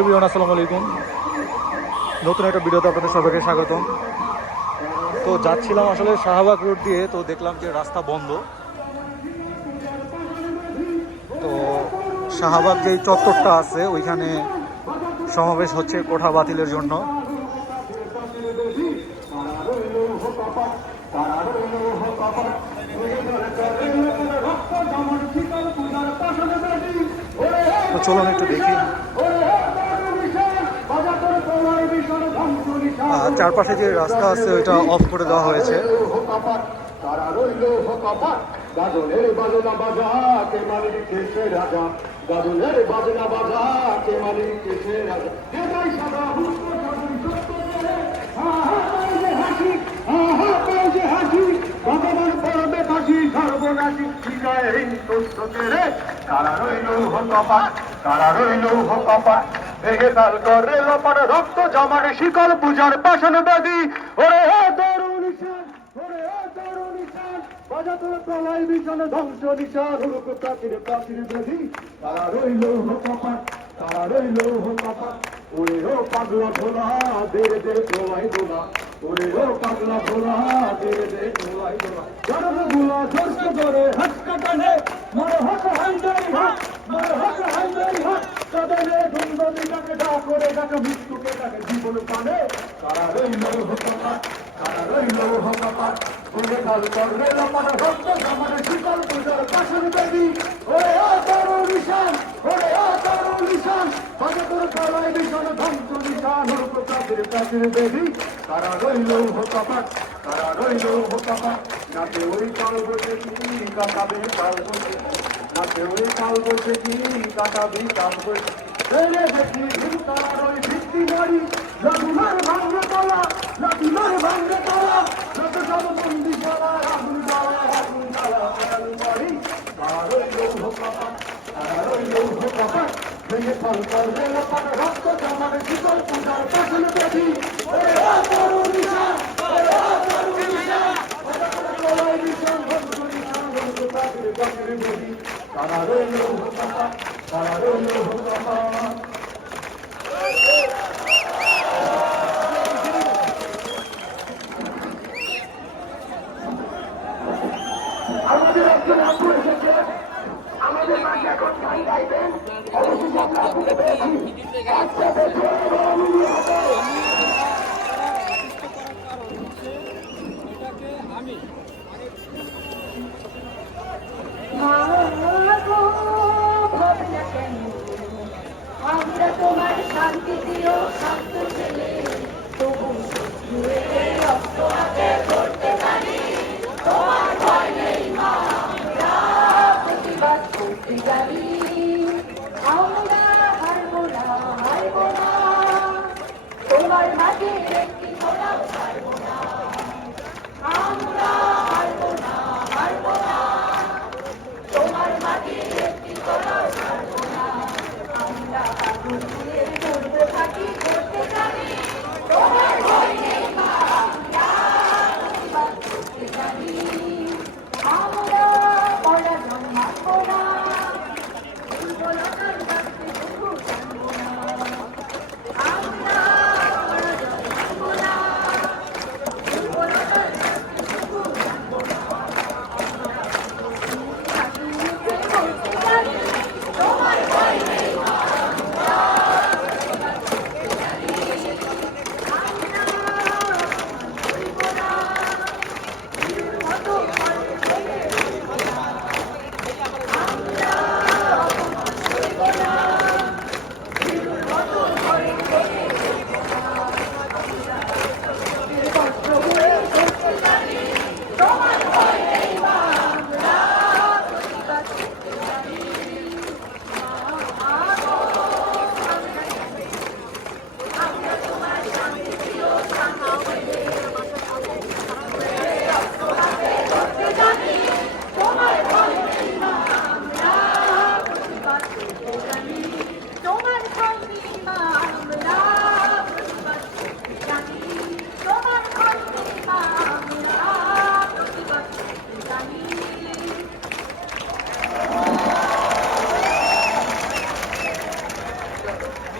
Everyone আসসালামু আলাইকুম। নতুন একটা ভিডিওতে আপনাদের সবাইকে স্বাগতম। তো যাচ্ছিলাম আসলে শাহবাগ রোড দিয়ে, তো দেখলাম যে রাস্তা বন্ধ। তো শাহবাগ যেই চত্বরটা আছে, ওইখানে সমাবেশ হচ্ছে কোঠা বাতিলের জন্য। তো চলুন একটু দেখি। চারপাশে যে রাস্তা আছে, ওইটা অফ করে দেওয়া হয়েছে। করে পরবে ফাঁসি সর্বনাশী তারা রইল হকাপাত তারা রইল হকাপাত রক্ত জমানে শিকল পূজার পাশন ব্যাধি। ওরে হে তরুণ ধ্বংস নিশান হুড়ুক প্রাচীর প্রাচীর পাগলা ভোলা দেরে প্রলয় দোলা ওরে ও পাগলা দেরে প্রলয় দোলা ধর্ষ করে, হাসকা টানে। মর হক হাইদারি হাত মর কাদরে দুন্দনি ডাকে করে ডাকে মৃত্যুকে ডাকে জীবন পানে তারা রইল হকাপাত তারা রইল হকাপাত ওরে কাল করবে লপাট রক্ত জামানে শীতল পূজার পাশন দেবী ওরে ও তরুণ নিশান ওরে ও তরুণ নিশান বাজাতর প্রলয় ভীষণ ধ্বংস নিশান দেবী তারা রইল হকাপাত তারা রইল হকাপাত নাচে ওই কাল বসে কাটাবে কাল বসে কাল বসে কাটা দিন কাল বসে ছেলে দেখি তারার ওই ভিত্তি নারী লাগুনার ভাঙ্গে তলা লাগুনার ভাঙ্গে তলা যত সব বন্দি করা আগুন জ্বালা আগুন জ্বালা আগুন বাড়ি লৌহ কপাট হকাপাত ওই লৌহ কপাট ভেঙে ফল করবে লপাট রক্ত জামানে শীতল পূজার পাশন দেবী ওরে ও তরুণ নিশান ওরে ও তরুণ নিশান প্রলয় ভীষণ ধ্বংস নিশান গাছের দেবী তারা রইল আমাদের একজন এখন গান গাইবেন পেয়েছি।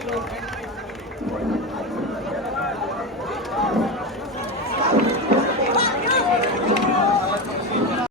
Thank you.